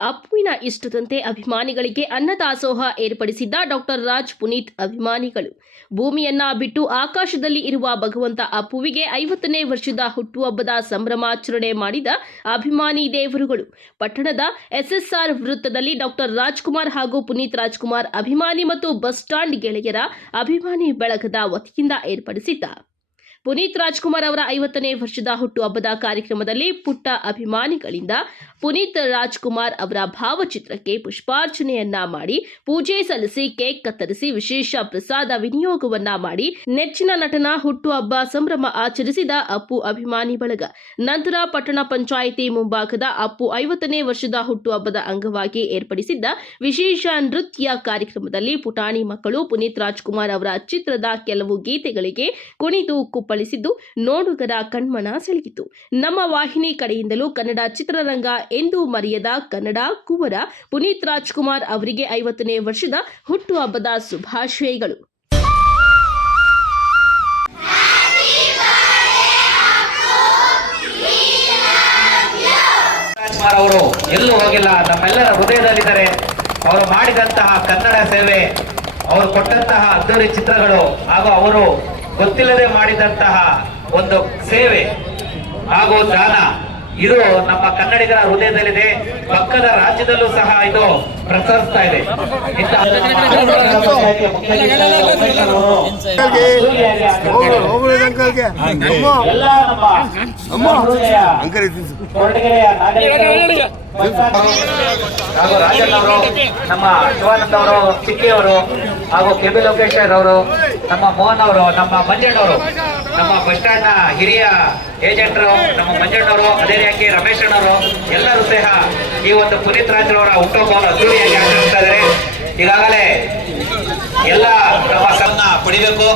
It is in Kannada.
ಅಪ್ಪುವಿನ ಇಷ್ಟದಂತೆ ಅಭಿಮಾನಿಗಳಿಗೆ ಅನ್ನದಾಸೋಹ ಏರ್ಪಡಿಸಿದ್ದ ಡಾಕ್ಟರ್ ರಾಜ್ ಪುನೀತ್ ಅಭಿಮಾನಿಗಳು ಭೂಮಿಯನ್ನ ಬಿಟ್ಟು ಆಕಾಶದಲ್ಲಿ ಇರುವ ಭಗವಂತ ಅಪ್ಪುವಿಗೆ 50ನೇ ವರ್ಷದ ಹುಟ್ಟುಹಬ್ಬದ ಸಂಭ್ರಮಾಚರಣೆ ಮಾಡಿದ ಅಭಿಮಾನಿ ದೇವರುಗಳು ಪಟ್ಟಣದ ಎಸ್ಎಸ್ಆರ್ ವೃತ್ತದಲ್ಲಿ ಡಾಕ್ಟರ್ ರಾಜ್ಕುಮಾರ್ ಹಾಗೂ ಪುನೀತ್ ರಾಜ್ಕುಮಾರ್ ಅಭಿಮಾನಿ ಮತ್ತು ಬಸ್ ಸ್ಟಾಂಡ್ ಗೆಳೆಯರ ಅಭಿಮಾನಿ ಬಳಗದ ವತಿಯಿಂದ ಏರ್ಪಡಿಸಿದ್ದ ಪುನೀತ್ ರಾಜ್ಕುಮಾರ್ ಅವರ 50ನೇ ವರ್ಷದ ಹುಟ್ಟುಹಬ್ಬದ ಕಾರ್ಯಕ್ರಮದಲ್ಲಿ ಪುಟ್ಟ ಅಭಿಮಾನಿಗಳಿಂದ ಪುನೀತ್ ರಾಜ್ಕುಮಾರ್ ಅವರ ಭಾವಚಿತ್ರಕ್ಕೆ ಪುಷ್ಪಾರ್ಚನೆಯನ್ನ ಮಾಡಿ ಪೂಜೆ ಸಲ್ಲಿಸಿ ಕೇಕ್ ಕತ್ತರಿಸಿ ವಿಶೇಷ ಪ್ರಸಾದ ವಿನಿಯೋಗವನ್ನ ಮಾಡಿ ನೆಚ್ಚಿನ ನಟನ ಹುಟ್ಟುಹಬ್ಬ ಸಂಭ್ರಮ ಆಚರಿಸಿದ ಅಪ್ಪು ಅಭಿಮಾನಿ ಬಳಗ. ನಂತರ ಪಟ್ಟಣ ಪಂಚಾಯಿತಿ ಮುಂಭಾಗದ ಅಪ್ಪು 50ನೇ ವರ್ಷದ ಹುಟ್ಟುಹಬ್ಬದ ಅಂಗವಾಗಿ ಏರ್ಪಡಿಸಿದ್ದ ವಿಶೇಷ ನೃತ್ಯ ಕಾರ್ಯಕ್ರಮದಲ್ಲಿ ಪುಟಾಣಿ ಮಕ್ಕಳು ಪುನೀತ್ ರಾಜ್ಕುಮಾರ್ ಅವರ ಚಿತ್ರದ ಕೆಲವು ಗೀತೆಗಳಿಗೆ ಕುಣಿದು ಕುಪ್ಪಳಿಸಿದ್ದು ನೋಡುಗರ ಕಣ್ಮನ ಸೆಳೆಯಿತು. ನಮ್ಮ ವಾಹಿನಿ ಕಡೆಯಿಂದಲೂ ಕನ್ನಡ ಚಿತ್ರರಂಗ ಎಂದು ಮರೆಯದ ಕನ್ನಡ ಕುವರ ಪುನೀತ್ ರಾಜ್ಕುಮಾರ್ ಅವರಿಗೆ 50ನೇ ವರ್ಷದ ಹುಟ್ಟುಹಬ್ಬದ ಶುಭಾಶಯಗಳು. ರಾಜ್ಕುಮಾರ್ ಅವರು ಎಲ್ಲೂ ಹೋಗಿಲ್ಲ, ನಮ್ಮೆಲ್ಲರ ಹೃದಯದಲ್ಲಿದ್ದಾರೆ. ಅವರು ಮಾಡಿದಂತಹ ಕನ್ನಡ ಸೇವೆ, ಅವರು ಕೊಟ್ಟಂತಹ ಅದ್ದೂರಿ ಚಿತ್ರಗಳು ಹಾಗೂ ಅವರು ಗೊತ್ತಿಲ್ಲದೆ ಮಾಡಿದಂತಹ ಒಂದು ಸೇವೆ ಹಾಗೂ ದಾನ, ಇದು ನಮ್ಮ ಕನ್ನಡಿಗರ ಹೃದಯದಲ್ಲಿದೆ. ಪಕ್ಕದ ರಾಜ್ಯದಲ್ಲೂ ಸಹ ಇದು ಪ್ರಸರಿಸ್ತಾ ಇದೆ. ಹಾಗೂ ರಾಜನ್ ಅವರು, ನಮ್ಮ ಶಿವಾನಂದ್ ಅವರು, ಚಿಕ್ಕಿಯವರು ಹಾಗೂ ಕೆಬಿ ಲೋಕೇಶ್ವರ್ ಅವರು, ನಮ್ಮ ಮೋಹನ್ ಅವರು, ನಮ್ಮ ಮಂಜಣ್ಣವರು, ನಮ್ಮ ಬಸ್ ಸ್ಟ್ಯಾಂಡ್ ನ ಹಿರಿಯ ಏಜೆಂಟರು, ನಮ್ಮ ಮಂಜಣ್ಣವರು, ಅದೇ ರೀತಿ ರಮೇಶ್ ಅಣ್ಣವರು ಎಲ್ಲರೂ ಸಹ ಈ ಒಂದು ಪುನೀತ್ ರಾಜ್ರವರ ಹುಟ್ಟುಹಬ್ಬವನ್ನು ಅದ್ದೂರಿಯಾಗಿ ಆಚರಿಸ್ತಾ ಇದ್ದಾರೆ. ಈಗಾಗಲೇ ಎಲ್ಲ ನಮ್ಮ ಸನ್ನ ಪಡಿಬೇಕು.